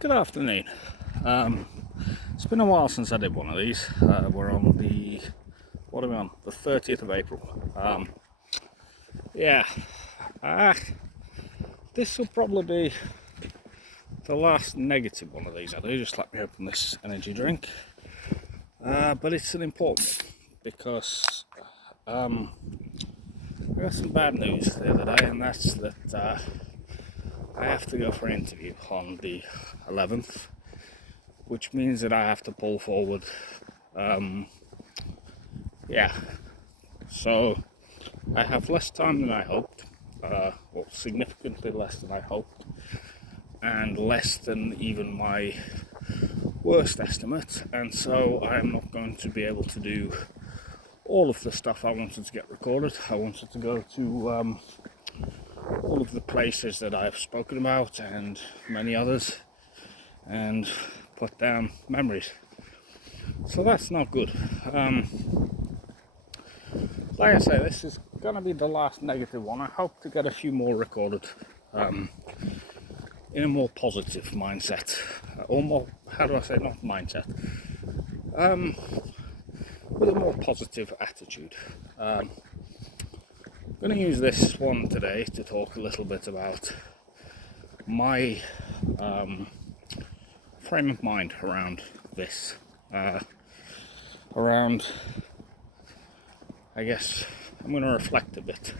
Good afternoon. It's been a while since I did one of these. We're on what are we on? The 30th of April. Yeah, uh, this will probably be the last negative one of these I do. Just let me open this energy drink. But it's an important one because I got some bad news the other day, and that's that I have to go for an interview on the 11th, which means that I have to pull forward. So I have less time than I hoped, significantly less than I hoped, and less than even my worst estimate, and so I'm not going to be able to do all of the stuff I wanted to get recorded. I wanted to go to all of the places that I've spoken about and many others and put down memories. So that's not good. Like I say, this is going to be the last negative one. I hope to get a few more recorded in a more positive mindset. Or more, how do I say, not mindset. With a more positive attitude. I'm going to use this one today to talk a little bit about my frame of mind around this. I guess I'm going to reflect a bit.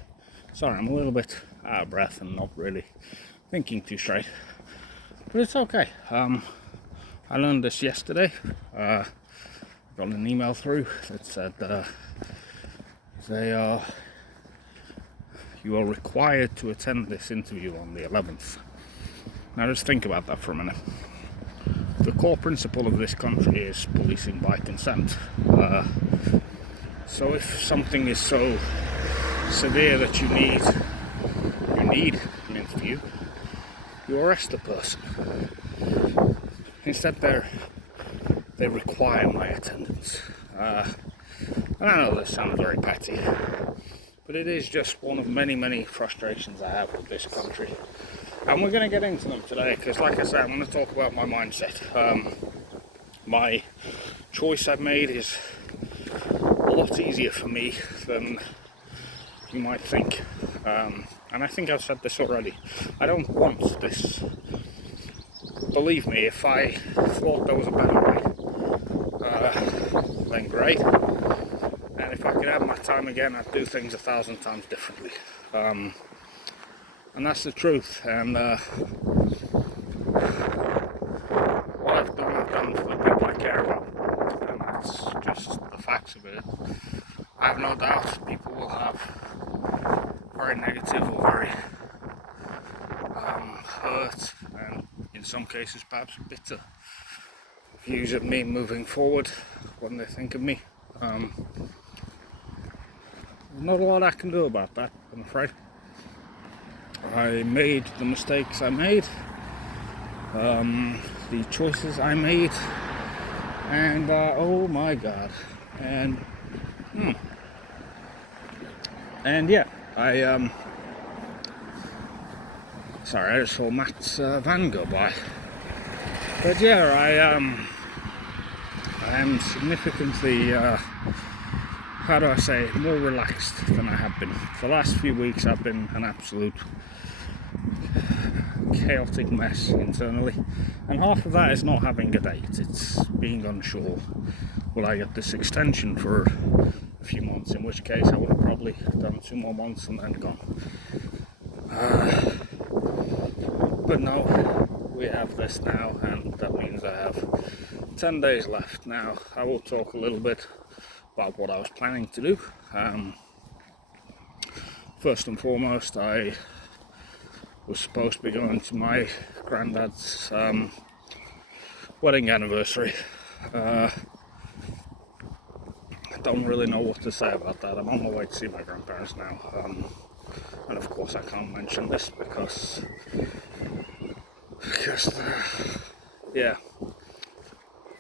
Sorry, I'm a little bit out of breath and not really thinking too straight, but it's okay. I learned this yesterday. Got an email through that said you are required to attend this interview on the 11th. Now just think about that for a minute. The core principle of this country is policing by consent. So if something is so severe that you need an interview, you arrest the person. Instead, they require my attendance. And I know this sounds very petty, but it is just one of many, many frustrations I have with this country. And we're going to get into them today because, like I said, I'm going to talk about my mindset. My choice I've made is a lot easier for me than you might think. And I think I've said this already. I don't want this. Believe me, if I thought there was a better way, then great. And if I could have my time again, I'd do things 1,000 times differently. And that's the truth. And what I've done for the people I care about. And that's just the facts of it. I have no doubt people will have very negative or very hurt and in some cases perhaps bitter views of me moving forward when they think of me. There's not a lot I can do about that, I'm afraid. I made the mistakes I made, the choices I made, and oh my god, and yeah, sorry, I just saw Matt's van go by. But yeah, I am significantly, how do I say, more relaxed than I have been. For the last few weeks I've been an absolute chaotic mess internally. And half of that is not having a date, it's being unsure. Will I get this extension for a few months, in which case I would have probably done 2 more months and then gone. But no, we have this now, and that means I have 10 days left. Now, I will talk a little bit about what I was planning to do. First and foremost, I was supposed to be going to my granddad's wedding anniversary. I don't really know what to say about that. I'm on my way to see my grandparents now. And of course I can't mention this because yeah,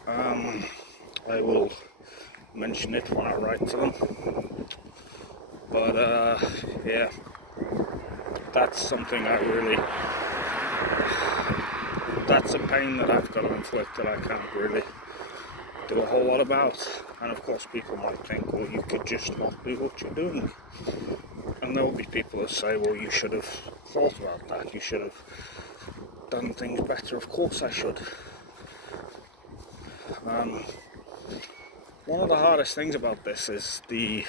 I will mention it when I write to them. But yeah, that's something that's a pain that I've got to inflict that I can't really do a whole lot about. And of course people might think, well, you could just not do what you're doing. And there will be people that say, well, you should have thought about that, you should have done things better. Of course I should. One of the hardest things about this is the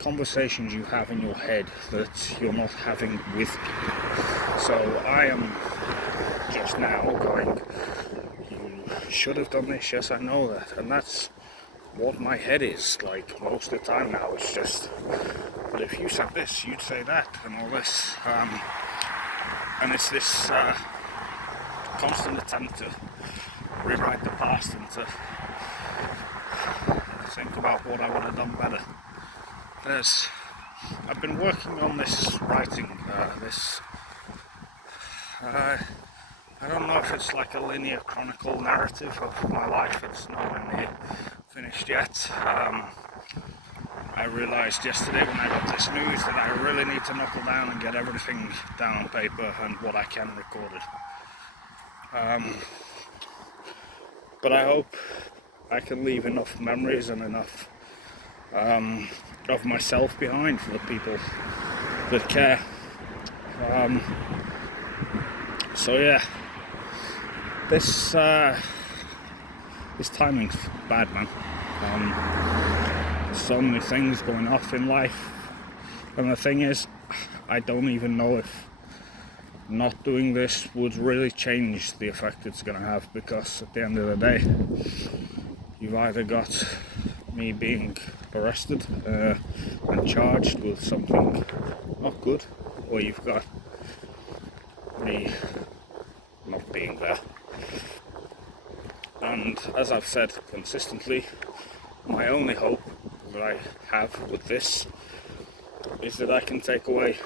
conversations you have in your head that you're not having with people. So I am just now going, you should have done this, yes I know that, and that's what my head is like most of the time now. It's just, but if you said this, you'd say that, and all this, and it's this constant attempt to rewrite the past and to think about what I would have done better. I've been working on this writing, I don't know if it's like a linear chronicle narrative of my life. It's nowhere near finished yet. I realised yesterday when I got this news that I really need to knuckle down and get everything down on paper and what I can recorded. But I hope I can leave enough memories and enough of myself behind for the people that care. So yeah, this timing's bad, man. There's so many things going off in life, and the thing is, I don't even know if not doing this would really change the effect it's going to have, because at the end of the day, you've either got me being arrested and charged with something not good, or you've got me not being there. And as I've said consistently, my only hope that I have with this is that I can take away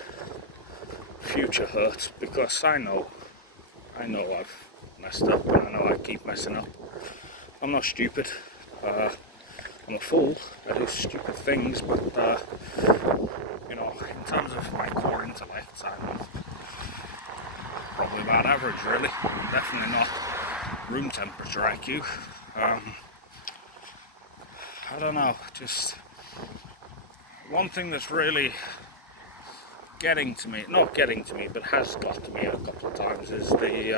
future hurt, because I know I've messed up, and I know I keep messing up. I'm not stupid. I'm a fool. I do stupid things, but in terms of my core intellect, I'm probably about average, really. I'm definitely not room temperature IQ. I don't know, just one thing that's really not getting to me, but has got to me a couple of times, is the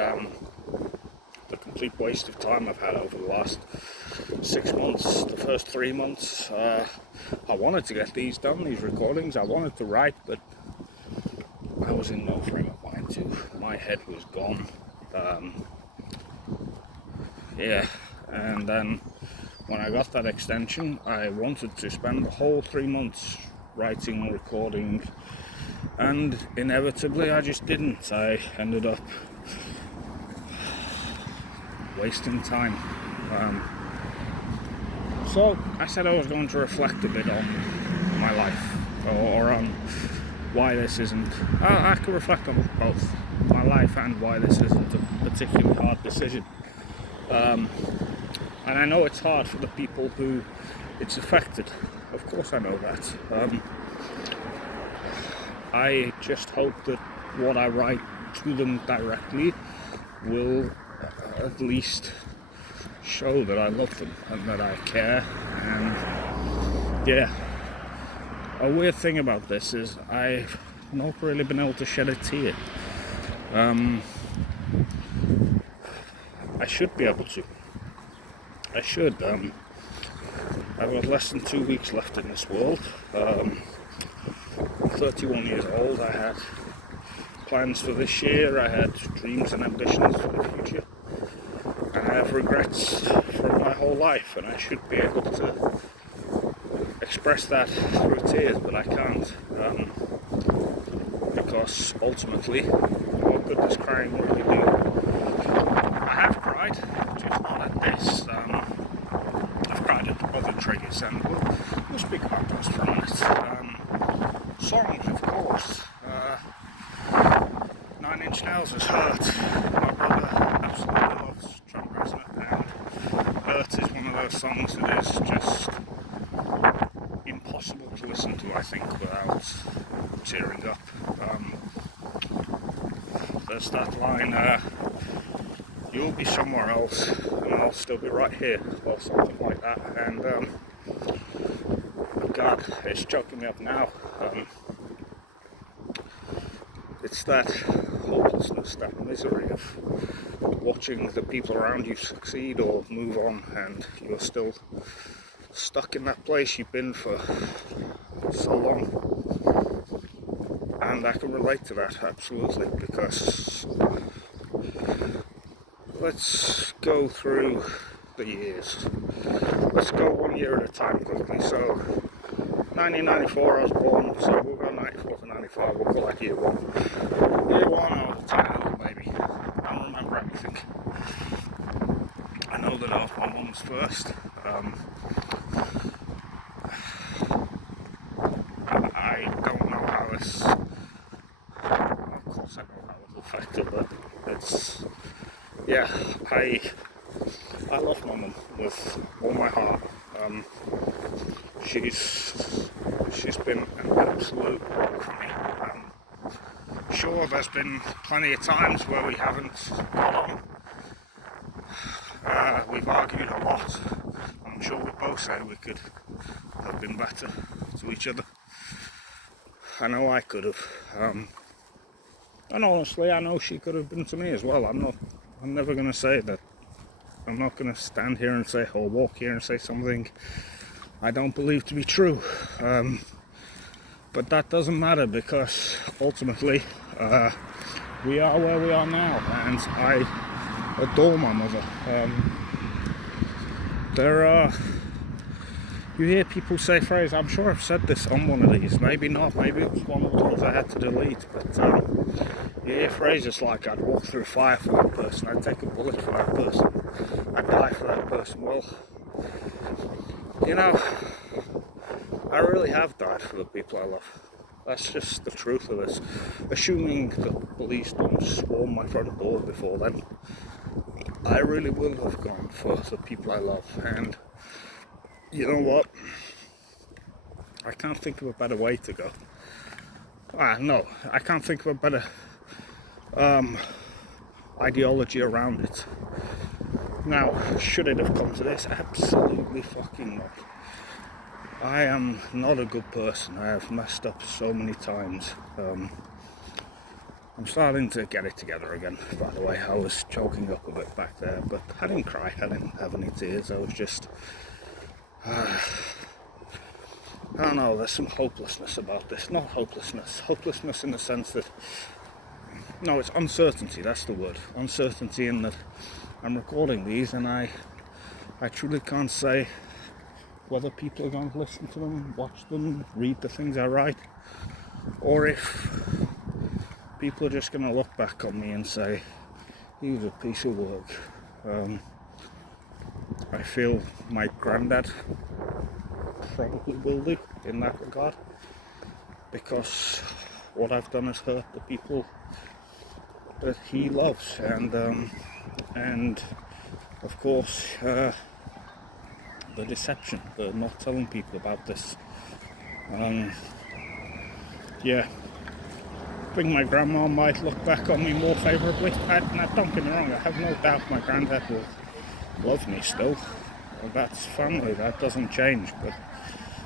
complete waste of time I've had over the last 6 months. The first 3 months, I wanted to get these done, these recordings. I wanted to write, but I was in no frame of mind to. My head was gone. And then when I got that extension, I wanted to spend the whole 3 months writing, recording, and inevitably I just didn't. I ended up wasting time. So I said I was going to reflect a bit on my life, or on why this isn't. I could reflect on both my life and why this isn't a particularly hard decision. And I know it's hard for the people who it's affected. Of course I know that. I just hope that what I write to them directly will at least show that I love them and that I care. And yeah, a weird thing about this is I've not really been able to shed a tear. I should be able to. I should. I've got less than 2 weeks left in this world. I'm 31 years old. I had plans for this year. I had dreams and ambitions for the future. And I have regrets from my whole life, and I should be able to express that through tears, but I can't. Because ultimately, what good does crying really do? I have cried, just not at this. I've cried at other triggers, and we'll speak about those for a minute. Songs, of course. 9 Inch Nails has Hurt. My brother absolutely loves Trent Reznor, and Hurt is one of those songs that is just impossible to listen to, I think, without tearing up. There's that line, you'll be somewhere else and I'll still be right here, or something like that. And God, it's choking me up now. It's that hopelessness, that misery of watching the people around you succeed or move on, and you're still stuck in that place you've been for so long. And I can relate to that, absolutely, because let's go through the years. Let's go 1 year at a time quickly. So 1994 I was born, so we'll go 94 to 95, we'll call that year one. Year one I was a tiny little baby. I don't remember everything. I know that I was my mum's first. I don't know how this, of course I know how it will affect her, but it's, yeah, I love my mum with all my heart. She's been an absolute rock for me. Sure, there's been plenty of times where we haven't got on. We've argued a lot. I'm sure we both say we could have been better to each other. I know I could have. And honestly, I know she could have been to me as well. I'm never going to say that. I'm not going to stand here and say, or walk here and say something I don't believe to be true. But that doesn't matter, because ultimately we are where we are now, and I adore my mother. You hear people say phrases, I'm sure I've said this on one of these, maybe not, maybe it was one of the ones I had to delete, but you hear phrases like, I'd walk through fire for that person, I'd take a bullet for that person, I'd die for that person. Well, you know, I really have died for the people I love. That's just the truth of this. Assuming the police don't swarm my front door before then, I really will have gone for the people I love. And you know what? I can't think of a better way to go. No, I can't think of a better ideology around it. Now, should it have come to this? Absolutely fucking not. I am not a good person. I have messed up so many times. I'm starting to get it together again, by the way. I was choking up a bit back there, but I didn't cry, I didn't have any tears. I was just, I don't know, there's some hopelessness about this. Not hopelessness in the sense that, no, it's uncertainty, that's the word. Uncertainty in that I'm recording these and I truly can't say whether people are going to listen to them, watch them, read the things I write, or if people are just going to look back on me and say, he was a piece of work. I feel my granddad probably will do in that regard, because what I've done has hurt the people that he loves, and of course the deception, the not telling people about this. Yeah, I think my grandma might look back on me more favourably. Now, don't get me wrong, I have no doubt my granddad will love me still. Well, that's family, that doesn't change, but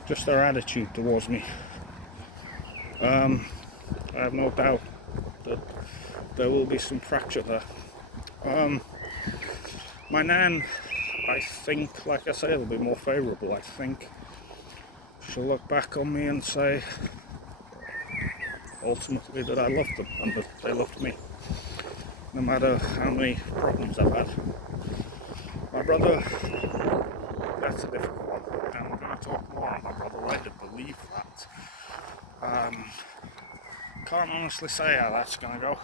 just their attitude towards me. I have no doubt that there will be some fracture there. My nan, I think, like I say, it'll be more favourable. I think she'll look back on me and say, ultimately, that I loved them and that they loved me, no matter how many problems I've had. My brother, that's a difficult one, and I'm going to talk more on my brother later, believe that. Can't honestly say how that's going to go,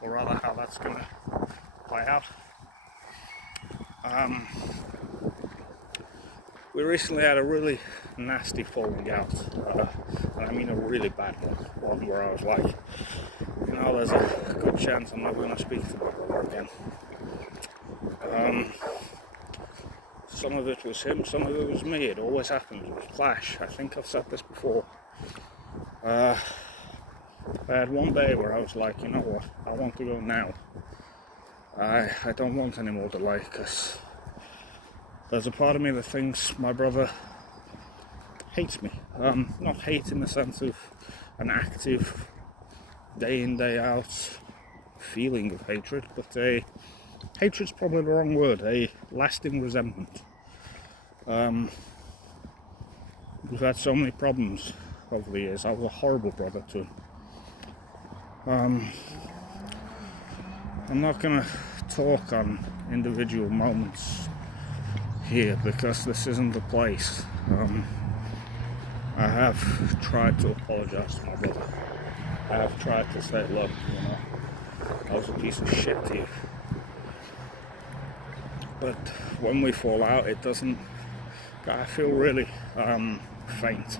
or rather how that's going to play out. We recently had a really nasty falling out, and I mean a really bad one where I was like, you know, there's a good chance I'm not going to speak to my brother again. Some of it was him, some of it was me. It always happens with clash. I think I've said this before. I had one day where I was like, you know what, I want to go now. I don't want any more delay, because there's a part of me that thinks my brother hates me. Not hate in the sense of an active, day in, day out feeling of hatred, but hatred's probably the wrong word, a lasting resentment. We've had so many problems over the years. I was a horrible brother to him. I'm not going to talk on individual moments here, because this isn't the place. I have tried to apologise to my brother. I have tried to say, look, I was a piece of shit to you. But when we fall out, it doesn't. I feel really faint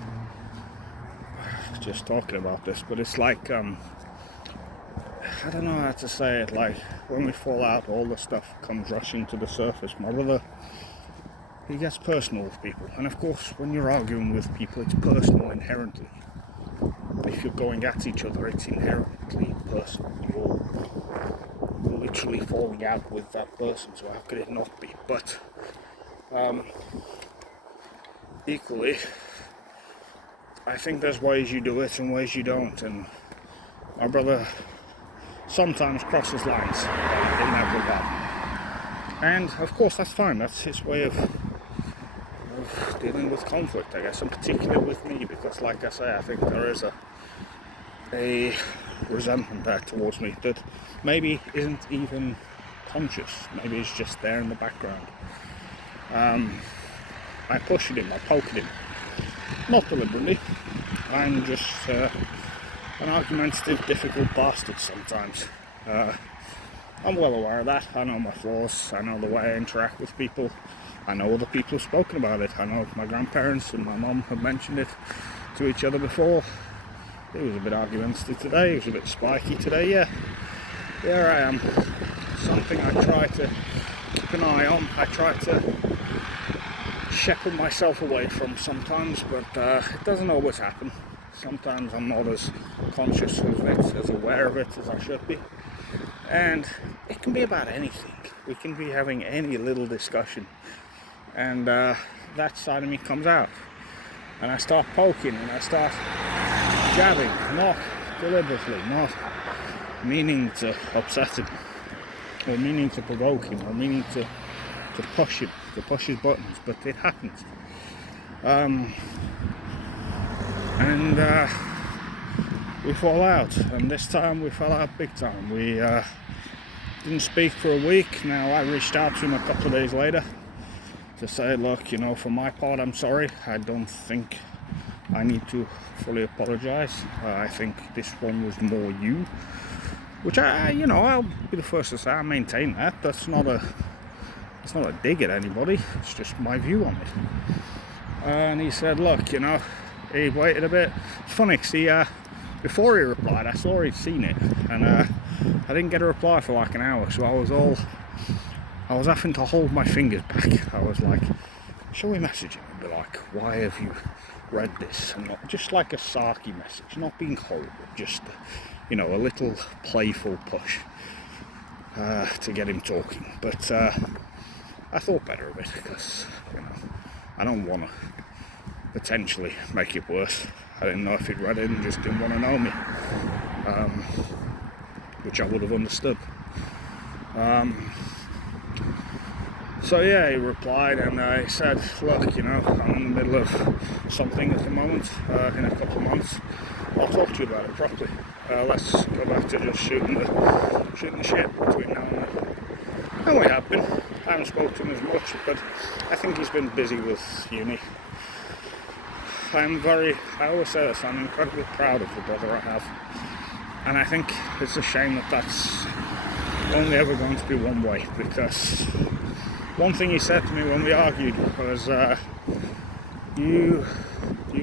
just talking about this, but it's like I don't know how to say it. Like, when we fall out, all the stuff comes rushing to the surface. My brother, he gets personal with people, and of course, when you're arguing with people, it's personal inherently. If you're going at each other, it's inherently personal. You're literally falling out with that person, so how could it not be? But equally, I think there's ways you do it and ways you don't, and my brother sometimes crosses lines in that regard. And of course, that's fine. That's his way of dealing with conflict, I guess, and particularly with me, because, like I say, I think there is a resentment there towards me that maybe isn't even conscious. Maybe it's just there in the background. I push at him, I poke at him, not deliberately. I'm just an argumentative, difficult bastard sometimes. I'm well aware of that. I know my flaws. I know the way I interact with people. I know other people have spoken about it. I know my grandparents and my mum have mentioned it to each other before. It was a bit argumentative today. It was a bit spiky today. Yeah, here I am. Something I try to keep an eye on. I try to shepherd myself away from sometimes, but it doesn't always happen. Sometimes I'm not as conscious of it, as aware of it as I should be. And it can be about anything. We can be having any little discussion, and that side of me comes out. And I start poking, and I start jabbing, not deliberately, not meaning to upset him, or meaning to provoke him, or meaning to push him, to push his buttons, but it happens. And we fall out, and this time we fell out big time. We didn't speak for a week. Now, I reached out to him a couple of days later to say, look, for my part, I'm sorry. I don't think I need to fully apologise. I think this one was more you, which I'll be the first to say I maintain that. It's not a dig at anybody. It's just my view on it. And he said, look, he waited a bit. It's funny, because before he replied, I saw he'd seen it, and I didn't get a reply for like an hour, so I was having to hold my fingers back. I was like, shall we message him and be like, why have you read this? And not just like a sarky message, not being horrible, just a little playful push to get him talking. But I thought better of it, because I don't want to potentially make it worse. I didn't know if he'd read it and just didn't want to know me, which I would have understood. So yeah, he replied, and he said, look, I'm in the middle of something at the moment. In a couple of months I'll talk to you about it properly. Let's go back to just shooting the shit between now and then. And we have been. I haven't spoken to him as much, but I think he's been busy with uni. I always say this, I'm incredibly proud of the brother I have. And I think it's a shame that that's only ever going to be one way, because one thing he said to me when we argued was, you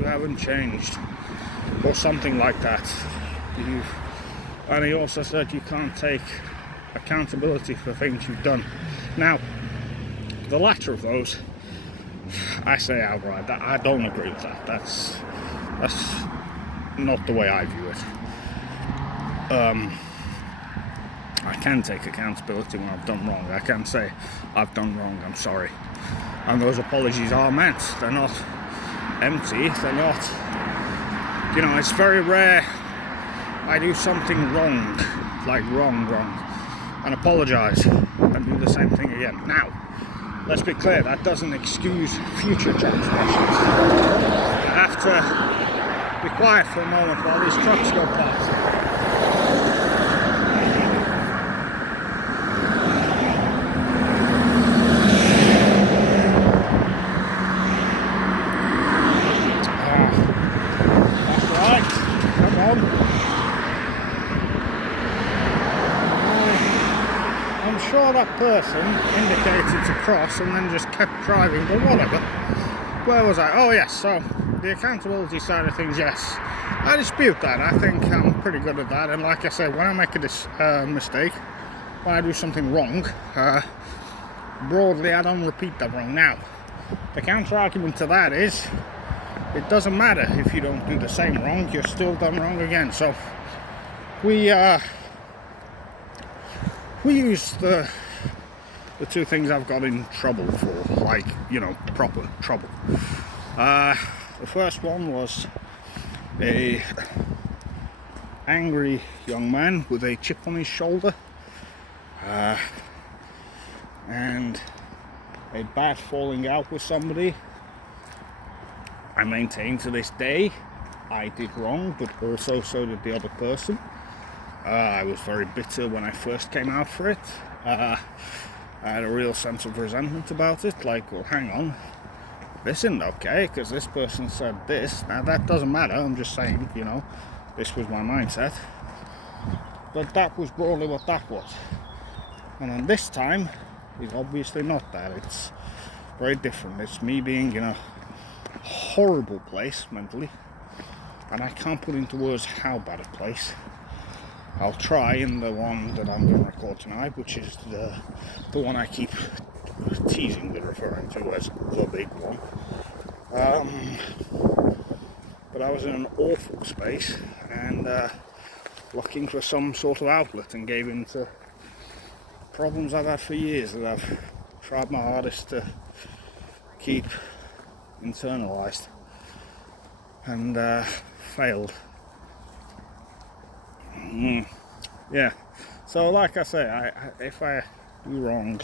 haven't changed, or something like that. And he also said you can't take accountability for things you've done. Now, the latter of those, I say outright that I don't agree with that. That's not the way I view it. I can take accountability when I've done wrong. I can say, I've done wrong, I'm sorry. And those apologies are meant. They're not empty. They're not, it's very rare I do something wrong, like wrong, and apologise and do the same thing again. Now, let's be clear, that doesn't excuse future transgressions. I have to be quiet for a moment while these trucks go past. Sure, that person indicated to cross and then just kept driving, but whatever. Where was I? Oh yes, so the accountability side of things, yes, I dispute that. I think I'm pretty good at that, and like I say, when I make a mistake, when I do something wrong, broadly I don't repeat that wrong. Now, the counter argument to that is, it doesn't matter if you don't do the same wrong, you're still done wrong again. So we use the two things I've got in trouble for, like, proper trouble. The first one was a angry young man with a chip on his shoulder, and a bat falling out with somebody. I maintain to this day I did wrong, but also so did the other person. I was very bitter when I first came out for it. I had a real sense of resentment about it, like, well, hang on, this isn't okay, because this person said this. Now, that doesn't matter, I'm just saying, this was my mindset. But that was broadly what that was. And then this time, it's obviously not that. It's very different. It's me being in a horrible place mentally, and I can't put into words how bad a place. I'll try in the one that I'm going to record tonight, which is the one I keep teasingly referring to as the big one. But I was in an awful space and looking for some sort of outlet, and gave in to problems I've had for years that I've tried my hardest to keep internalized, and failed. Yeah, so like I say, if I do wrong,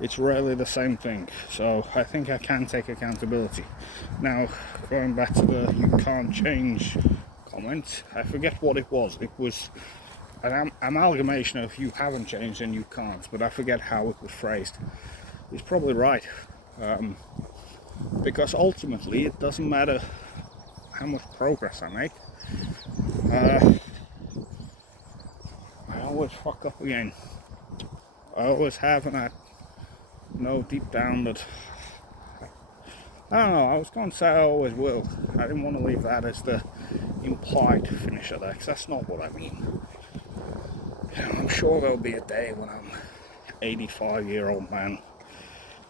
it's rarely the same thing, so I think I can take accountability. Now, going back to the "you can't change" comment, I forget what it was. It was an amalgamation of "you haven't changed" and "you can't," but I forget how it was phrased. He's probably right, because ultimately it doesn't matter how much progress I make. I always fuck up again. I always have, and I know deep down that, I don't know, I was going to say I always will. I didn't want to leave that as the implied finisher there, because that's not what I mean. I'm sure there'll be a day when I'm 85-year-old man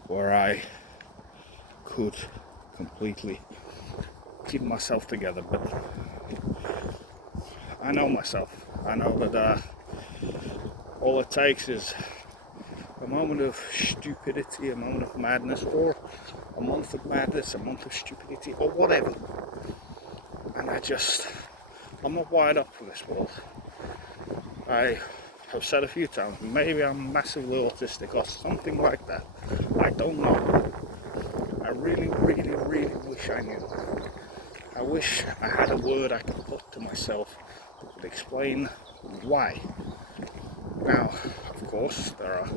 where I could completely keep myself together, but I know myself. I know that all it takes is a moment of stupidity, a moment of madness, or a month of madness, a month of stupidity, or whatever. And I'm not wired up for this world. I have said a few times, maybe I'm massively autistic or something like that. I don't know. I really, really, really wish I knew. I wish I had a word I could put to myself that would explain why. Now, of course, there are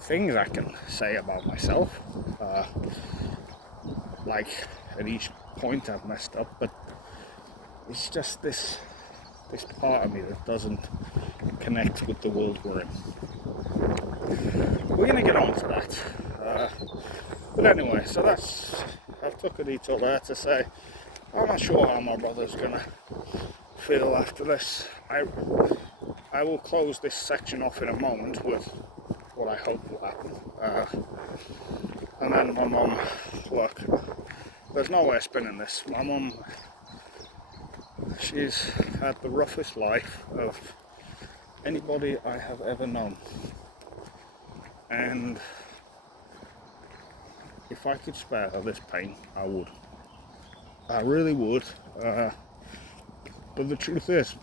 things I can say about myself, like at each point I've messed up, but it's just this part of me that doesn't connect with the world we're in. We're going to get on to that. But anyway, so I took a detour there to say, I'm not sure how my brother's going to feel after this. I will close this section off in a moment with what I hope will happen. And then my mum, look, there's no way of spinning this. My mum, she's had the roughest life of anybody I have ever known. And if I could spare her this pain, I would. I really would. But the truth is,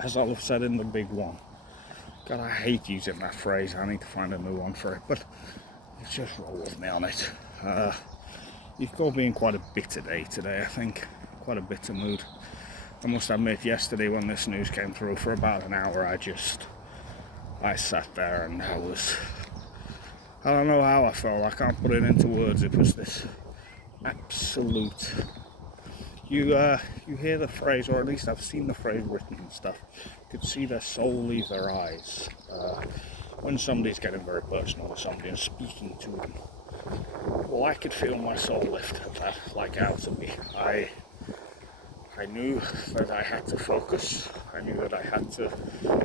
as I've said in the big one, God, I hate using that phrase. I need to find a new one for it, but it's just roll with me on it. You've got me in quite a bitter day today, I think. Quite a bitter mood. I must admit, yesterday when this news came through, for about an hour, I sat there and I don't know how I felt. I can't put it into words. It was this absolute. You hear the phrase, or at least I've seen the phrase written and stuff. You could see their soul leave their eyes when somebody's getting very personal with somebody and speaking to them. Well, I could feel my soul lift at that, like out of me. I knew that I had to focus. I knew that I had to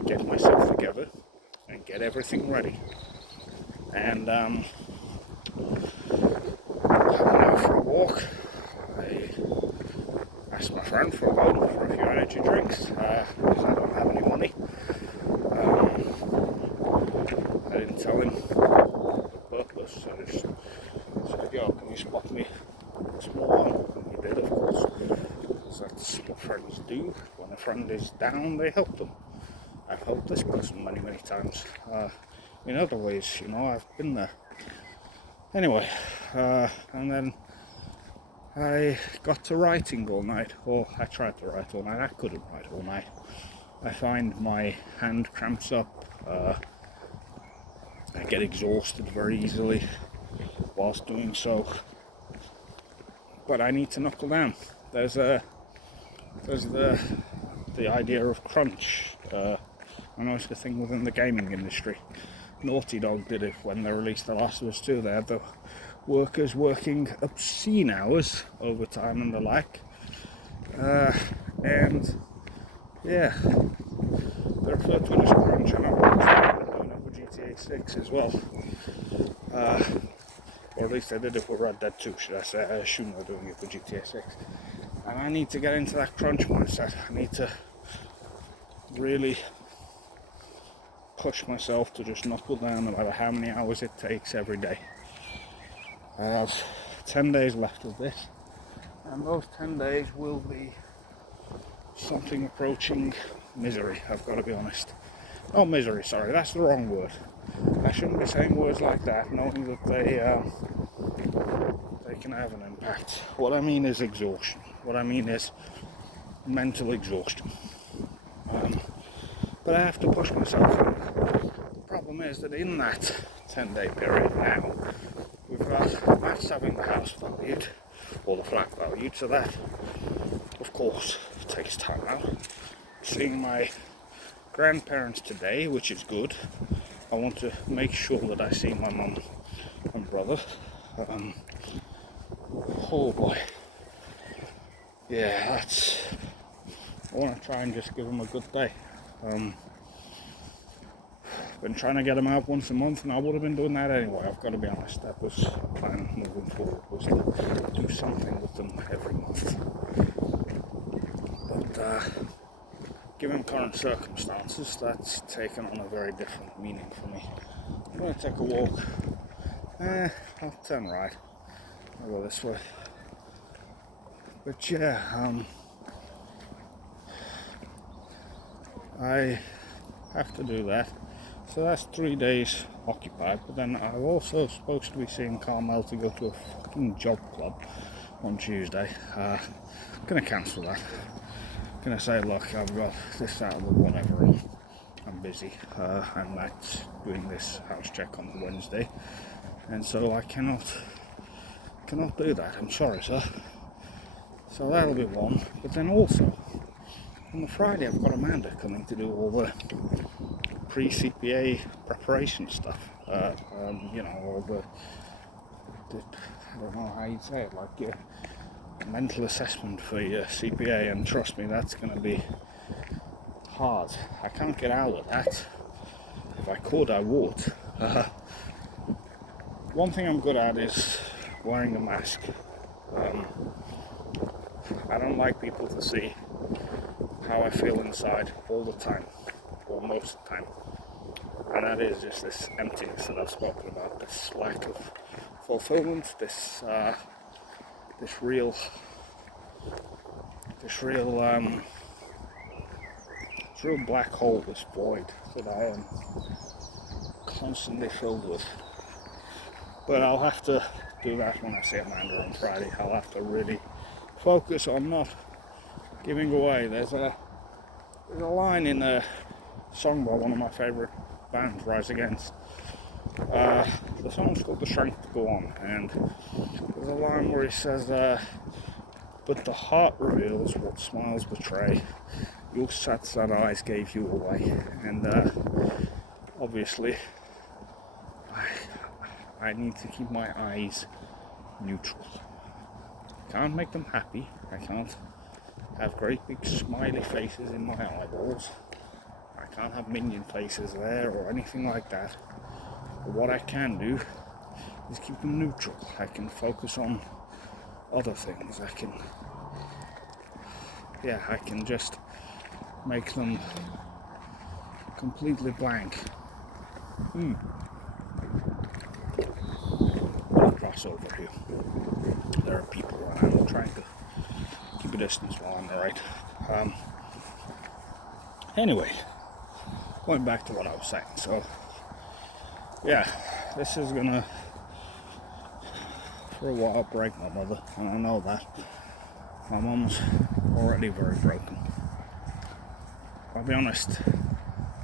get myself together and get everything ready. And I went out for a walk. I asked my friend for a few energy drinks because I don't have any money. I didn't tell him the purpose. I just said, "Yo, can you spot me a small one?" And he did, of course, because that's what friends do. When a friend is down, they help them. I've helped this person many, many times. In other ways, I've been there. Anyway, and then I got to writing all night, or I tried to write all night. I couldn't write all night. I find my hand cramps up. I get exhausted very easily whilst doing so. But I need to knuckle down. There's the idea of crunch. I know it's the thing within the gaming industry. Naughty Dog did it when they released The Last of Us 2. They had the workers working obscene hours, overtime and the like. And yeah, they refer to it as crunch. I know they're doing it with GTA 6 as well. Or at least they did it with Red Dead 2, should I say. I assume they're doing it with GTA 6. And I need to get into that crunch mindset. I need to really push myself to just knuckle down no matter how many hours it takes every day. I have 10 days left of this, and those 10 days will be something approaching misery, I've got to be honest. Not misery, sorry, that's the wrong word. I shouldn't be saying words like that, knowing that they can have an impact. What I mean is exhaustion. What I mean is mental exhaustion. But I have to push myself. The problem is that in that 10-day period now, we've got Matt's having the house valued, or the flat valued, so that, of course, takes time out. Seeing my grandparents today, which is good. I want to make sure that I see my mum and brother. Oh boy. Yeah, I want to try and just give them a good day. Been trying to get them out once a month, and I would have been doing that anyway. I've got to be honest. That was the plan moving forward, was to do something with them every month. But given current circumstances, that's taken on a very different meaning for me. I'm going to take a walk. I'll turn right. I'll go this way. But yeah, I have to do that. So that's 3 days occupied, but then I'm also supposed to be seeing Carmel to go to a fucking job club on Tuesday. I'm going to cancel that. I'm going to say, look, I've got this, that, or whatever, I'm busy. I'm not doing this house check on Wednesday, and so I cannot do that. I'm sorry, sir. So that'll be one. But then also, on the Friday, I've got Amanda coming to do all the pre-CPA preparation stuff. All the I don't know how you'd say it, like your mental assessment for your CPA, and trust me, that's going to be hard. I can't get out of that. If I could, I would. One thing I'm good at is wearing a mask. I don't like people to see how I feel inside all the time. or most of the time. And that is just this emptiness that I've spoken about, this lack of fulfillment, this real black hole, this void that I am constantly filled with. But I'll have to do that when I see Amanda on Friday. I'll have to really focus on not giving away. There's a line in a song by one of my favourite bands, Rise Against. The song's called The Strength to Go On, and there's a line where he says, but the heart reveals what smiles betray. Your sad eyes gave you away. And obviously I need to keep my eyes neutral. I can't make them happy. I can't have great big smiley faces in my eyeballs. I can't have minion faces there or anything like that. But what I can do is keep them neutral. I can focus on other things. I can just make them completely blank. Cross over here. There are people around. I'm trying to keep a distance while I'm alright. Anyway, going back to what I was saying. So, yeah, this is gonna, for a while, break my mother, and I know that. My mum's already very broken. I'll be honest,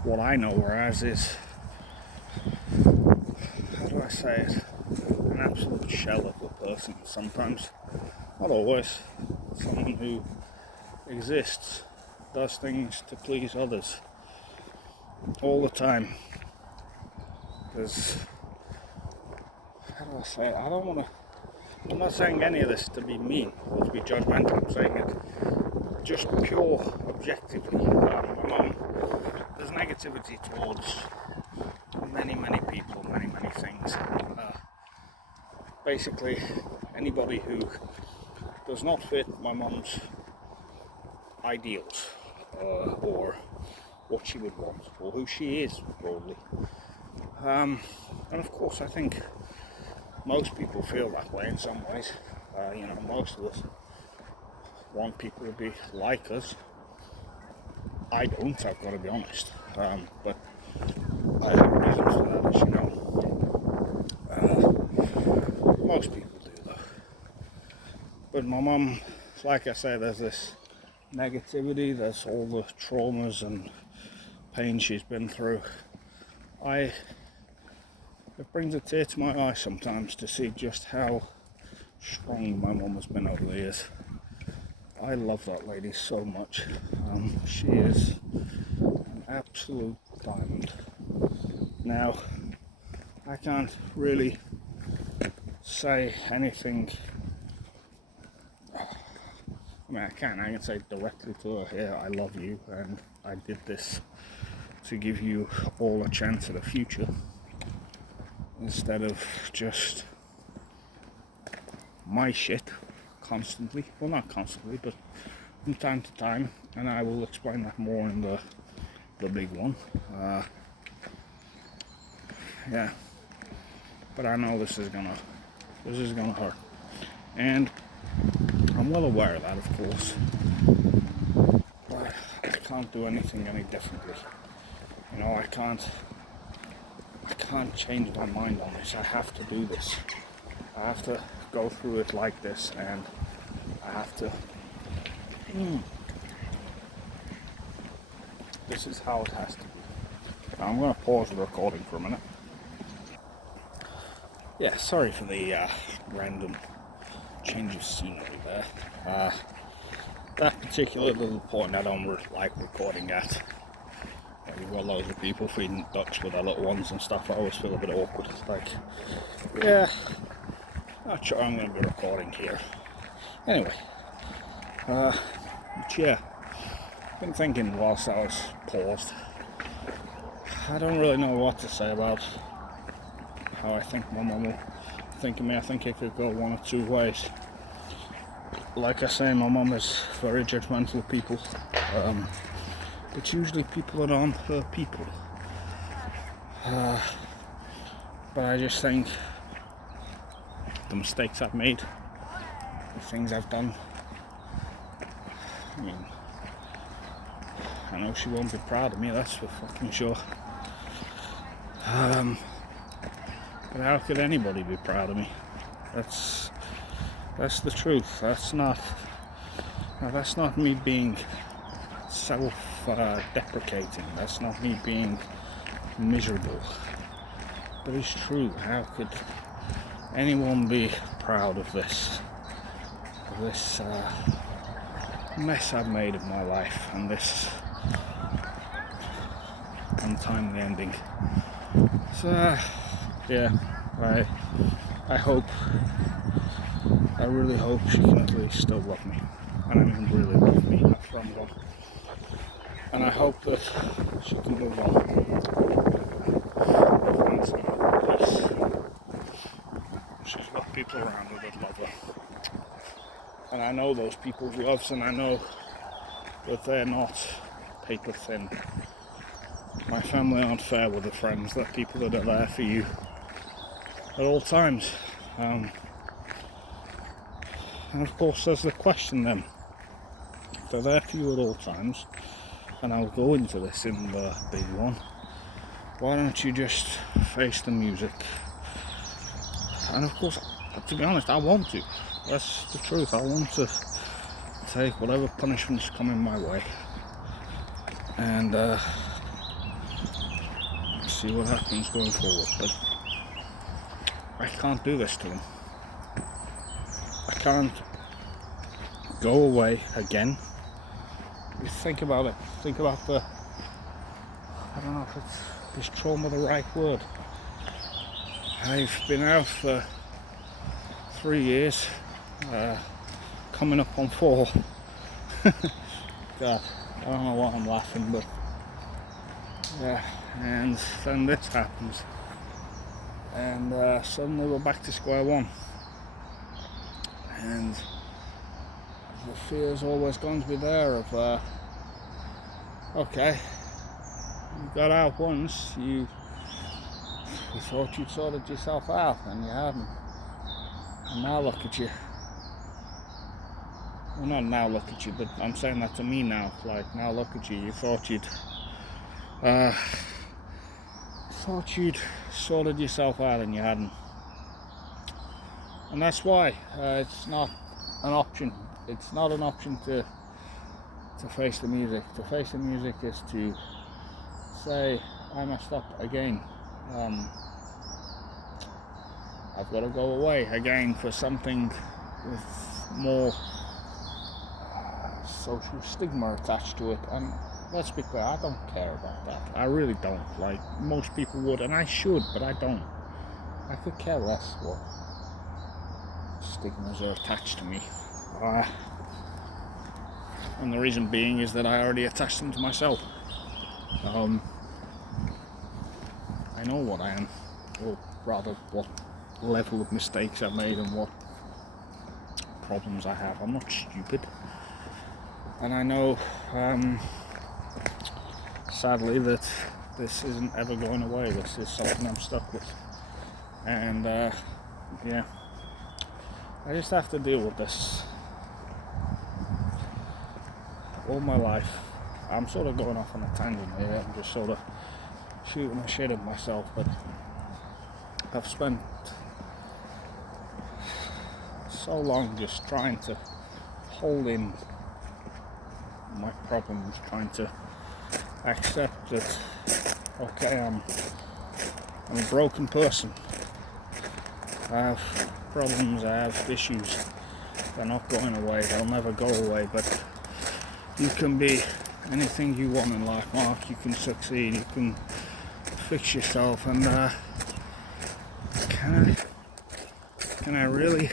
what I know her as is, how do I say it, an absolute shell of a person sometimes. Not always. Someone who exists, does things to please others all the time. There's, how do I say it, I'm not saying any of this to be mean or to be judgmental. I'm saying it just pure objectively. My mum, there's negativity towards many people, many things. Basically, anybody who does not fit my mum's ideals, or what she would want, or who she is, broadly. And of course, I think most people feel that way in some ways. Most of us want people to be like us. I don't, I've got to be honest. But I have reasons for that, as you know. Most people do, though. But my mum, like I say, there's this negativity, there's all the traumas and pain she's been through. It brings a tear to my eye sometimes to see just how strong my mum has been over the years. I love that lady so much. She is an absolute diamond. Now, I can't really say anything. I can say directly to her, here, I love you, and I did this to give you all a chance at a future, instead of just my shit constantly. Well, not constantly, but from time to time, and I will explain that more in the big one. Yeah, but I know this is gonna hurt, and I'm well aware of that, of course, but I can't do anything any differently. I can't change my mind on this. I have to do this. I have to go through it like this, and I have to. This is how it has to be. Now, I'm going to pause the recording for a minute. Yeah, sorry for the random change of scenery there. That particular little point I don't like recording at. You've got loads of people feeding ducks with their little ones and stuff. I always feel a bit awkward. It's like, yeah, not sure I'm going to be recording here. Anyway, but yeah, I've been thinking whilst I was paused. I don't really know what to say about how I think my mum will think of me. I think it could go one of two ways. Like I say, my mum is very judgmental of people. it's usually people that aren't her people. But I just think the mistakes I've made, the things I've done, I mean, I know she won't be proud of me, that's for fucking sure. But how could anybody be proud of me? That's the truth. That's not me being self-deprecating. That's not me being miserable. But it's true. How could anyone be proud of this mess I've made of my life and this untimely ending? So yeah, I really hope she can at least still love me, and I mean really love me from God. And I hope that she can move on and find some peace. She's got people around her that love her, and I know those people she loves, and I know that they're not paper thin. My family aren't fair with their friends. They're people that are there for you at all times. And of course there's the question then, if they're there for you at all times, and I'll go into this in the big one, why don't you just face the music? And of course, to be honest, I want to. That's the truth. I want to take whatever punishment's coming my way and see what happens going forward. But I can't do this to them. I can't go away again. You think about it. Think about I don't know if is trauma the right word. I've been out for 3 years, coming up on 4. God, I don't know why I'm laughing, but yeah. And then this happens, and suddenly we're back to square one. And the fear's always going to be there of, okay, you got out once, you thought you'd sorted yourself out, and you hadn't. And now look at you. Well, not now look at you, but I'm saying that to me now. Like, now look at you. You thought you'd sorted yourself out, and you hadn't. And that's why it's not an option. It's not an option to face the music. To face the music is to say, I messed up again. I've got to go away again for something with more social stigma attached to it. And let's be clear, I don't care about that. I really don't. Like most people would, and I should, but I don't. I could care less what stigmas are attached to me. And the reason being is that I already attached them to myself. I know what I am, or rather what level of mistakes I've made and what problems I have. I'm not stupid. And I know, sadly, that this isn't ever going away. This is something I'm stuck with. And, yeah, I just have to deal with this all my life. I'm sort of going off on a tangent here. I'm just sort of shooting the shit at myself, but I've spent so long just trying to hold in my problems, trying to accept that, okay, I'm a broken person. I have problems, I have issues. They're not going away, they'll never go away, but you can be anything you want in life, Mark. You can succeed, you can fix yourself, and can I really?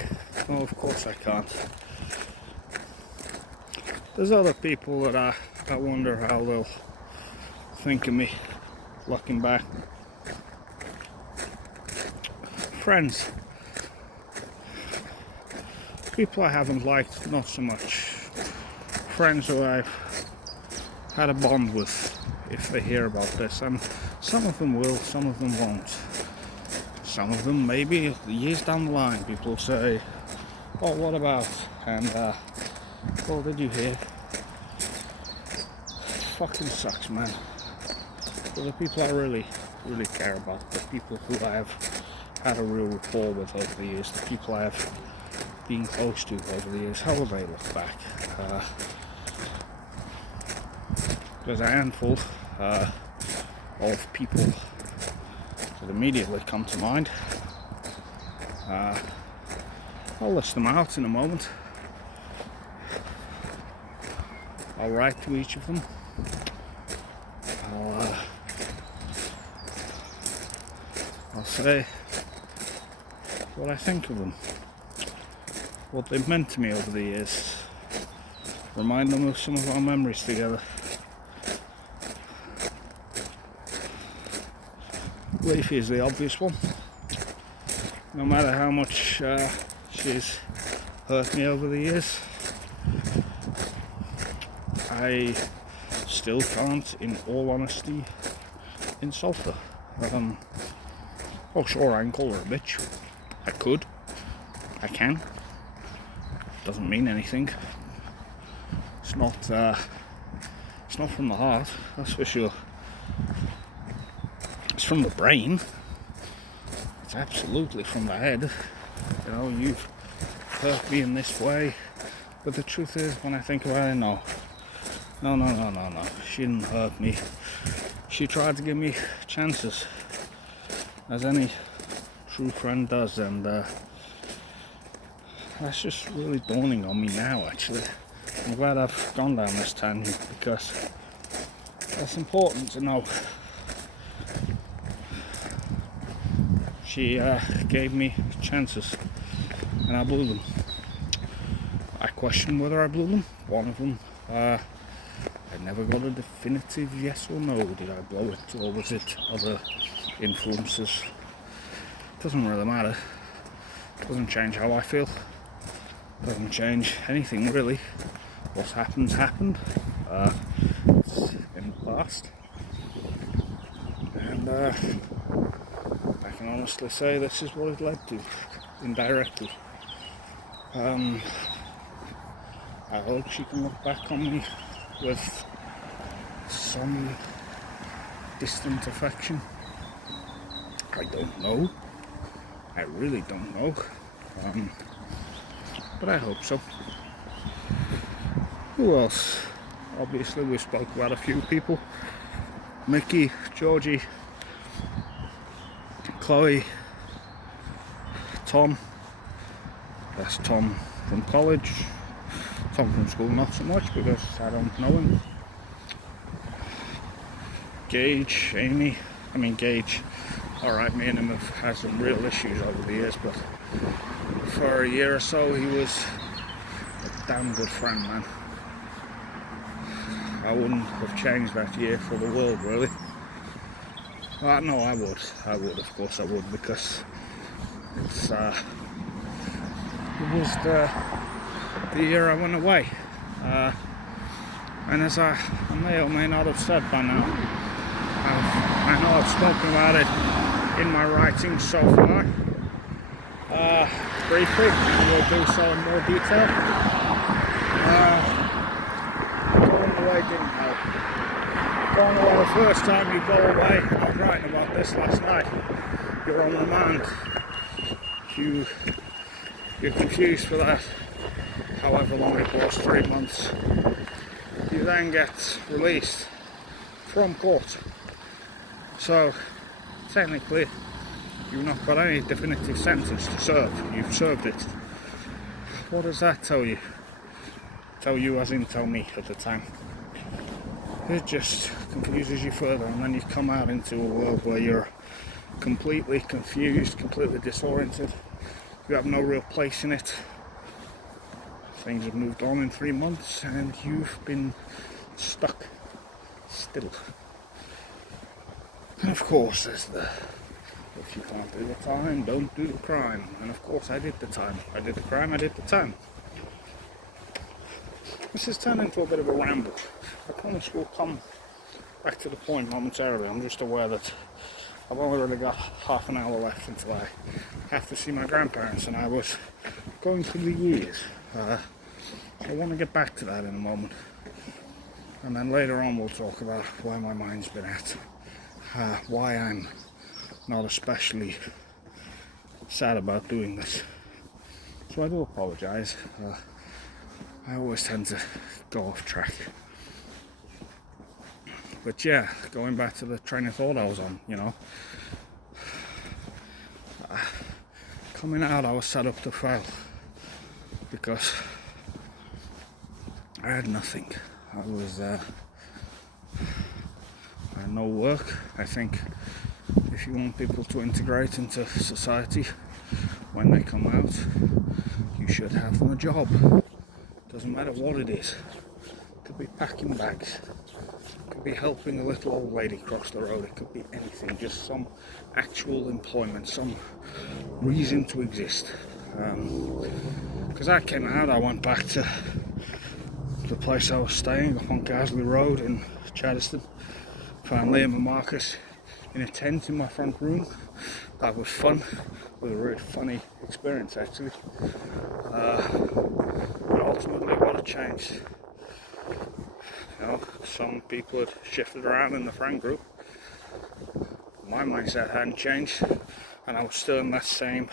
No, of course I can't. There's other people that I wonder how they'll think of me looking back. Friends. People I haven't liked, not so much. Friends who I've had a bond with if they hear about this, and some of them will, some of them won't. Some of them, maybe years down the line, people will say, oh, what about? And, well, did you hear? Fucking sucks, man. But the people I really care about, the people who I have had a real rapport with over the years, the people I have been close to over the years, how will they look back? There's a handful of people that immediately come to mind. I'll list them out in a moment. I'll write to each of them. I'll say what I think of them, what they've meant to me over the years, remind them of some of our memories together. Leafy is the obvious one. No matter how much she's hurt me over the years, I still can't, in all honesty, insult her. Oh sure, I can call her a bitch. I could. I can. Doesn't mean anything. It's not from the heart, that's for sure. It's from the brain. It's absolutely from the head. You know, you've hurt me in this way. But the truth is, when I think about it, no. She didn't hurt me. She tried to give me chances, as any true friend does, and that's just really dawning on me now, actually. I'm glad I've gone down this tangent, because it's important to know. She gave me chances, and I blew them. I question whether I blew them. One of them, I never got a definitive yes or no. Did I blow it, or was it other influences? Doesn't really matter. Doesn't change how I feel. Doesn't change anything really. What's happened. It's in the past, and I can honestly say this is what it led to, indirectly. I hope she can look back on me with some distant affection. I don't know. I really don't know. But I hope so. Who else? Obviously we spoke about a few people. Mickey, Georgie, Chloe, Tom. That's Tom from college. Tom from school not so much, because I don't know him. Gage, Amy. Gage, alright, me and him have had some real issues over the years, but for a year or so he was a damn good friend, man. I wouldn't have changed that year for the world, really. No, I would, of course I would, because it's it was the year I went away, and as I may or may not have said by now, I know I've spoken about it in my writing so far, briefly, and we'll do so in more detail. Going away didn't help. Going away the first time you go away, I was writing about this last night, you're on remand, you're confused for that, however long it was, 3 months. You then get released from court. So, technically, you've not got any definitive sentence to serve. You've served it. What does that tell you? Tell you as in tell me at the time. It just confuses you further, and then you come out into a world where you're completely confused, completely disoriented. You have no real place in it. Things have moved on in 3 months, and you've been stuck still. And of course there's the, if you can't do the time, don't do the crime. And of course I did the time. I did the crime, I did the time. This has turned into a bit of a ramble. I promise we'll come back to the point momentarily. I'm just aware that I've only really got half an hour left until I have to see my grandparents, and I was going through the years. I want to get back to that in a moment, and then later on we'll talk about where my mind's been at, why I'm not especially sad about doing this. So I do apologise. I always tend to go off track. But yeah, going back to the train of thought I was on, coming out I was set up to fail because I had nothing. I had no work. I think if you want people to integrate into society when they come out, you should have them a job. Doesn't matter what it is. It could be packing bags. It could be helping a little old lady cross the road. It could be anything. Just some actual employment, some reason to exist. Because I came out, I went back to the place I was staying up on Gasley Road in Chaddeston. Found Liam and Marcus in a tent in my front room. That was fun. It was a really funny experience actually. But ultimately what had changed, some people had shifted around in the friend group. My mindset hadn't changed, and I was still in that same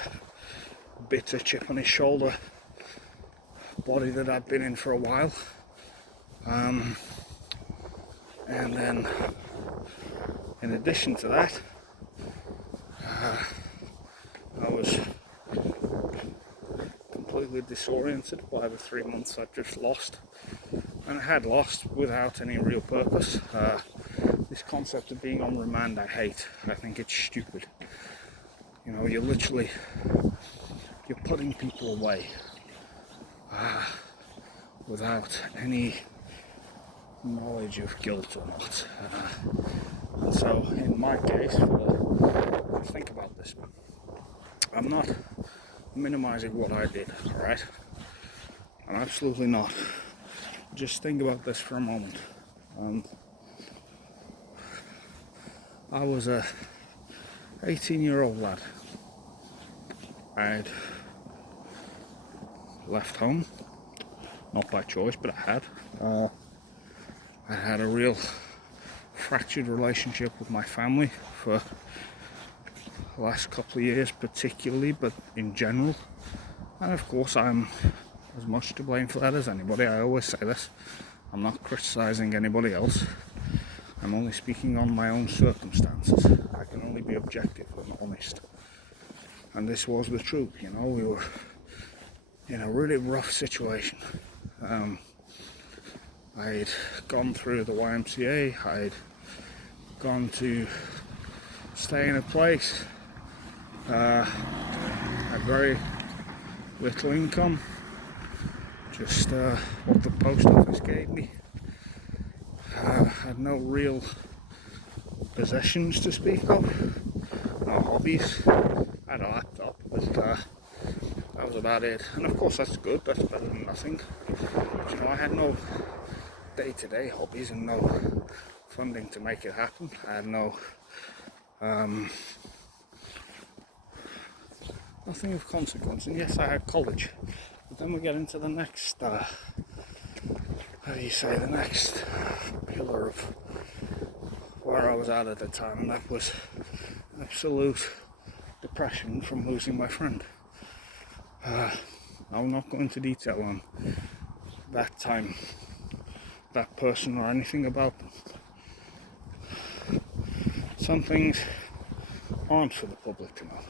bitter chip on his shoulder body that I'd been in for a while. And then in addition to that, I was completely disoriented by the 3 months I'd just lost, and I had lost without any real purpose. This concept of being on remand I hate. I think it's stupid. You're putting people away without any knowledge of guilt or not. And so in my case, think about this. I'm not minimizing what I did, alright? I'm absolutely not. Just think about this for a moment. I was a 18-year-old lad. I'd left home, not by choice, but I had. I had a real fractured relationship with my family for the last couple of years particularly, but in general. And of course I'm as much to blame for that as anybody. I always say this. I'm not criticising anybody else. I'm only speaking on my own circumstances. I can only be objective and honest. And this was the truth, we were in a really rough situation. I'd gone through the YMCA, I'd gone to stay in a place, had very little income, just what the post office gave me. Had no real possessions to speak of, no hobbies. I had a laptop, but that was about it. And of course that's good, that's better than nothing. But, I had no day-to-day hobbies and no funding to make it happen. I had nothing of consequence. And yes, I had college. But then we get into the next, the next pillar of where I was at the time, and that was absolute depression from losing my friend. I'll not go into detail on that time, that person, or anything about them. Some things aren't for the public to know,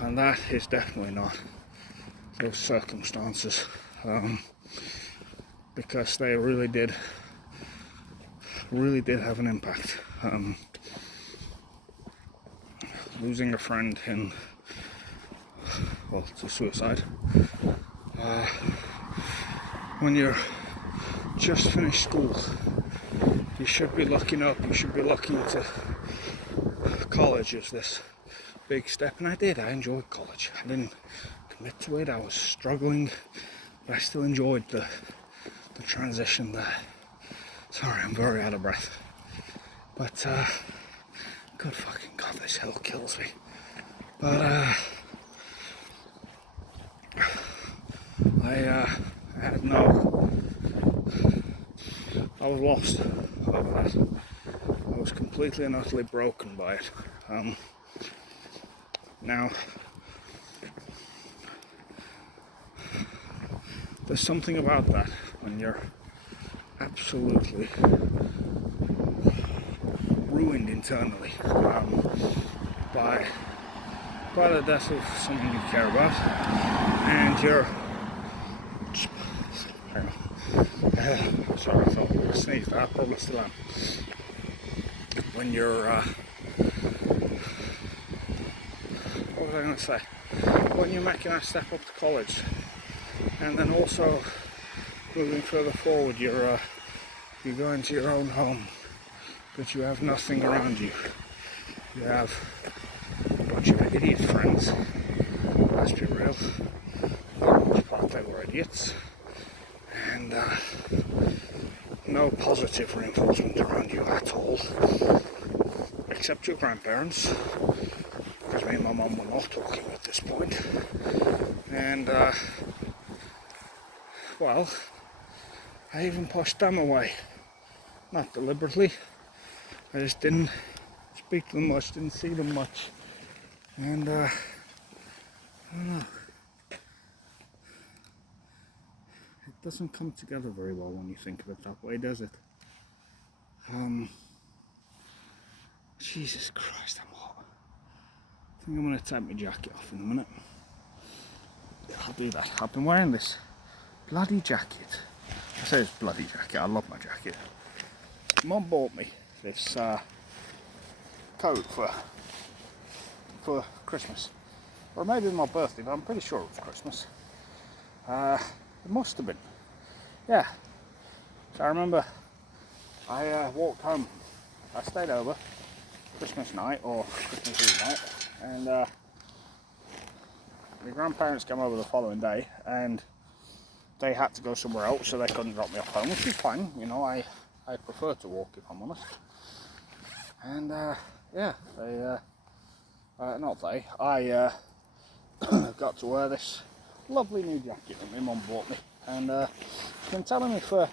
and that is definitely not those circumstances, because they really did have an impact. Losing a friend to suicide, when you're just finished school, you should be looking to college as this big step, and I did. I enjoyed college. I didn't commit to it. I was struggling, but I still enjoyed the transition there. Sorry, I'm very out of breath. But, good fucking God, this hill kills me. But, I had no... I was lost over that. I was completely and utterly broken by it. Now, there's something about that when you're absolutely ruined internally by the death of someone you care about, and you're sorry, I thought I sneezed. I probably still am. When you're what was I going to say? When you're making that step up to college, and then also moving further forward, you're going to your own home, but you have nothing around you. You have a bunch of idiot friends. Let's be real. For the most part, they were idiots, and no positive reinforcement around you at all, except your grandparents, because me and my mum were not talking at this point. And well, I even pushed them away, not deliberately. I just didn't speak to them much, didn't see them much, and I don't know. It doesn't come together very well when you think of it that way, does it? Jesus Christ, I'm hot. I think I'm going to take my jacket off in a minute. I'll do that. I've been wearing this bloody jacket. I say it's bloody jacket, I love my jacket. Mum bought me this coat for Christmas. Or maybe my birthday, but I'm pretty sure it was Christmas. It must have been. Yeah. So I remember I walked home. I stayed over Christmas night or Christmas Eve night, and my grandparents came over the following day, and they had to go somewhere else, so they couldn't drop me off home, which is fine. You know, I prefer to walk, if I'm honest. And yeah, I got to wear this lovely new jacket that my mum bought me, and she's been telling me for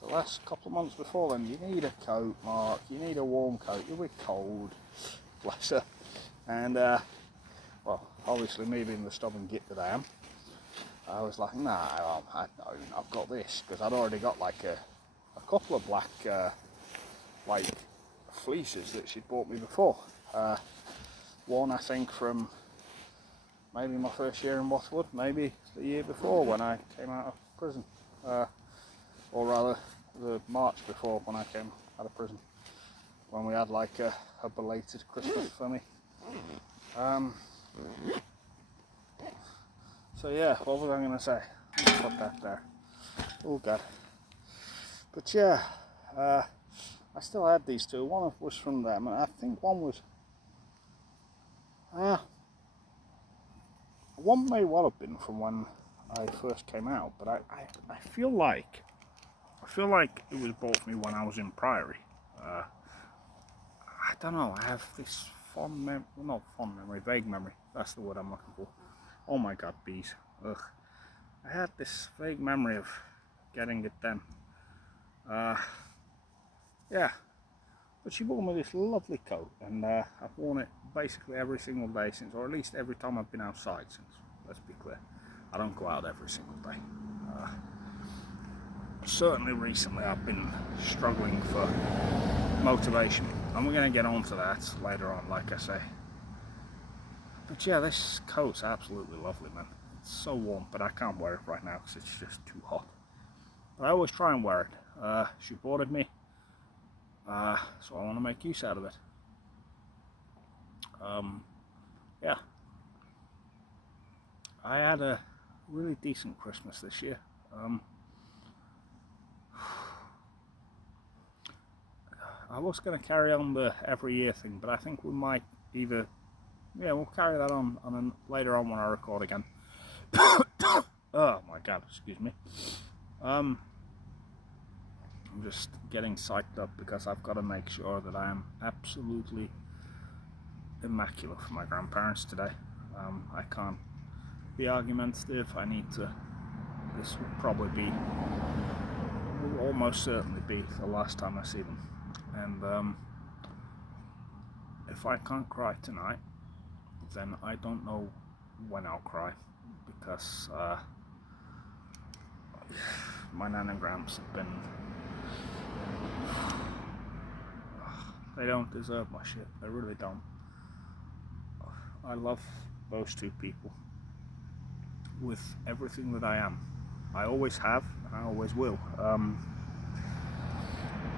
the last couple of months before then, you need a coat, Mark, you need a warm coat, you'll be cold, bless her. And well, obviously me being the stubborn git that I am, I was like, nah, I've got this, because I'd already got like a couple of black like fleeces that she'd bought me before. One I think from maybe my first year in Bothwood, maybe the year before when I came out of prison, or rather the March before when I came out of prison, when we had like a belated Christmas for me. So yeah, what was I going to say? Let's put that there. Oh God. But yeah, I still had these two. One was from them, and I think one was... one may well have been from when I first came out, but I feel like it was bought for me when I was in Priory. I don't know, I have this fond memory, well, not fond memory, vague memory, that's the word I'm looking for. Oh my God, bees. Ugh. I had this vague memory of getting it then. Yeah. But she bought me this lovely coat, and I've worn it basically every single day since, or at least every time I've been outside since, let's be clear. I don't go out every single day. Certainly recently I've been struggling for motivation, and we're going to get on to that later on, like I say. But yeah, this coat's absolutely lovely, man. It's so warm, but I can't wear it right now because it's just too hot. But I always try and wear it. She bought it me, so I want to make use out of it. Yeah. I had a really decent Christmas this year. I was going to carry on the every year thing, but I think we might either... Yeah, we'll carry that on later on when I record again. Oh my God, excuse me. I'm just getting psyched up because I've got to make sure that I am absolutely immaculate for my grandparents today. I can't be argumentative. I need to. This will probably be, will almost certainly be the last time I see them. And if I can't cry tonight, then I don't know when I'll cry, because my nan and gramps have been, they don't deserve my shit, they really don't. I love those two people with everything that I am. I always have, and I always will.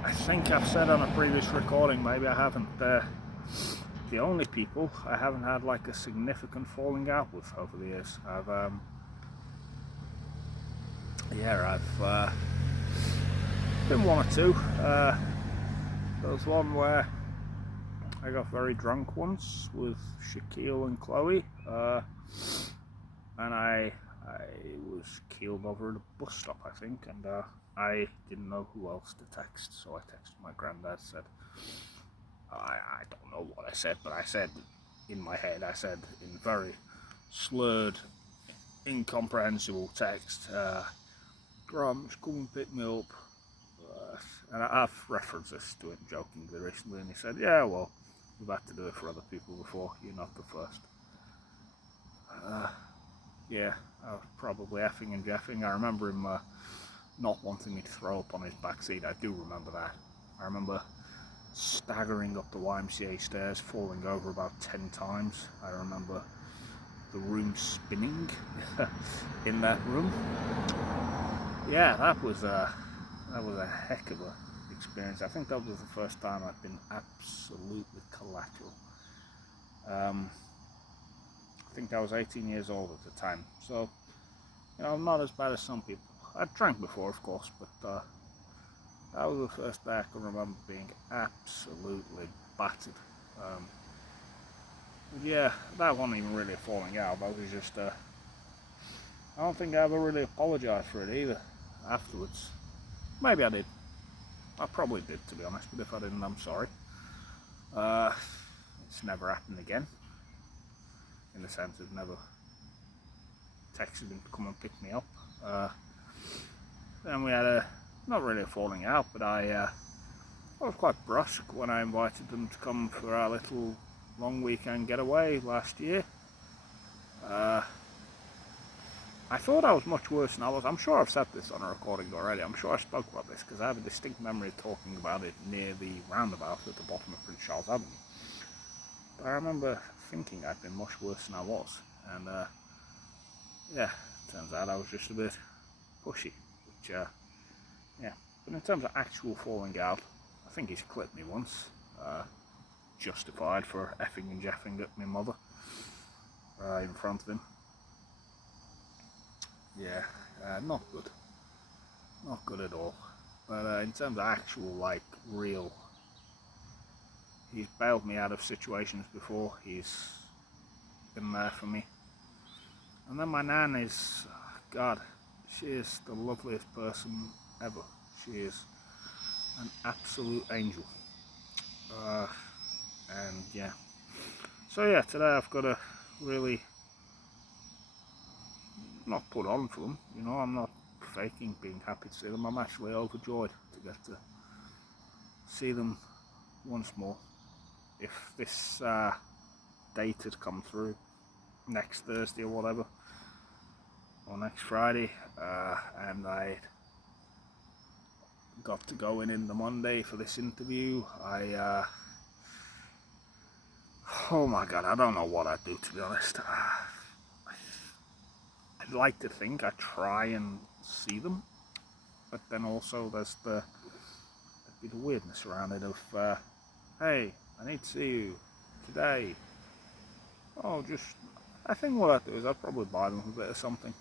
I think I've said on a previous recording, maybe I haven't, the only people I haven't had like a significant falling out with over the years. I've been one or two. There was one where I got very drunk once with Shaquille and Chloe, and I was keeled over at a bus stop, I think, and I didn't know who else to text, so I texted my granddad. Said, I don't know what I said, but I said in my head, I said in very slurred, incomprehensible text, Grumps, come and pick me up. And I've referenced this to him jokingly recently, and he said, yeah, well, we've had to do it for other people before, you're not the first. Yeah, I was probably effing and jeffing. I remember him not wanting me to throw up on his backseat. I do remember that. I remember staggering up the YMCA stairs, falling over about 10 times. I remember the room spinning in that room. Yeah, that was a heck of a experience. I think that was the first time I've been absolutely collateral. I think I was 18 years old at the time, so I'm not as bad as some people. I'd drank before, of course, but that was the first day I can remember being absolutely battered. Yeah, that wasn't even really a falling out. That was just I don't think I ever really apologised for it either afterwards. Maybe I did. I probably did, to be honest, but if I didn't, I'm sorry. It's never happened again. In the sense of never texted him to come and pick me up. Then we had not really a falling out, but I was quite brusque when I invited them to come for our little long weekend getaway last year. I thought I was much worse than I was. I'm sure I've said this on a recording already. I'm sure I spoke about this because I have a distinct memory of talking about it near the roundabout at the bottom of Prince Charles Avenue. But I remember thinking I'd been much worse than I was, and yeah, turns out I was just a bit pushy, which yeah. But in terms of actual falling out, I think he's clipped me once, justified for effing and jeffing at my mother in front of him. Yeah, not good at all. But in terms of actual, like, real, he's bailed me out of situations before. He's been there for me. And then my nan is, God, she is the loveliest person ever. She is an absolute angel. And yeah. So yeah, today I've got to really not put on for them. I'm not faking being happy to see them. I'm actually overjoyed to get to see them once more. If this date had come through next Thursday or whatever, or next Friday, and I got to go in the Monday for this interview, oh my God, I don't know what I'd do, to be honest. I'd like to think I try and see them, but then also there'd be the weirdness around it of, hey, I need to see you today. Oh, I think what I'd do is I'd probably buy them a bit of something,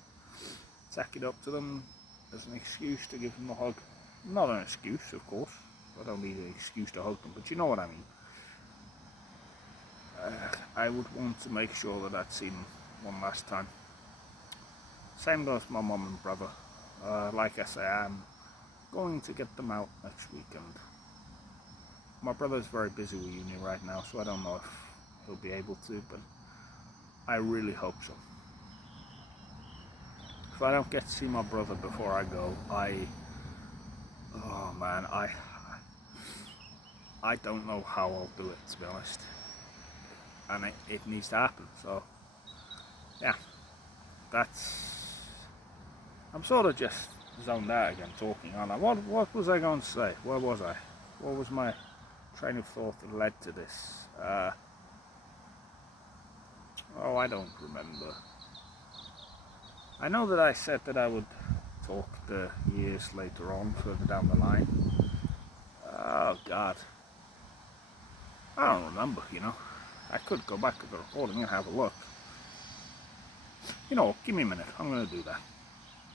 tack it up to them as an excuse to give them a hug. Not an excuse, of course. I don't need an excuse to hug them, but you know what I mean. I would want to make sure that I'd seen them one last time. Same goes for my mum and brother. Like I say, I'm going to get them out next weekend. My brother's very busy with uni right now, so I don't know if he'll be able to, but I really hope so. If I don't get to see my brother before I go, oh man, I don't know how I'll do it, to be honest. And it needs to happen, so yeah, I'm sort of just zoned out again talking, aren't I? What was I going to say? Where was I? What was my train of thought that led to this? Oh, I don't remember. I know that I said that I would talk the years later on, further down the line. Oh God, I don't remember, I could go back to the recording and have a look. Give me a minute, I'm going to do that.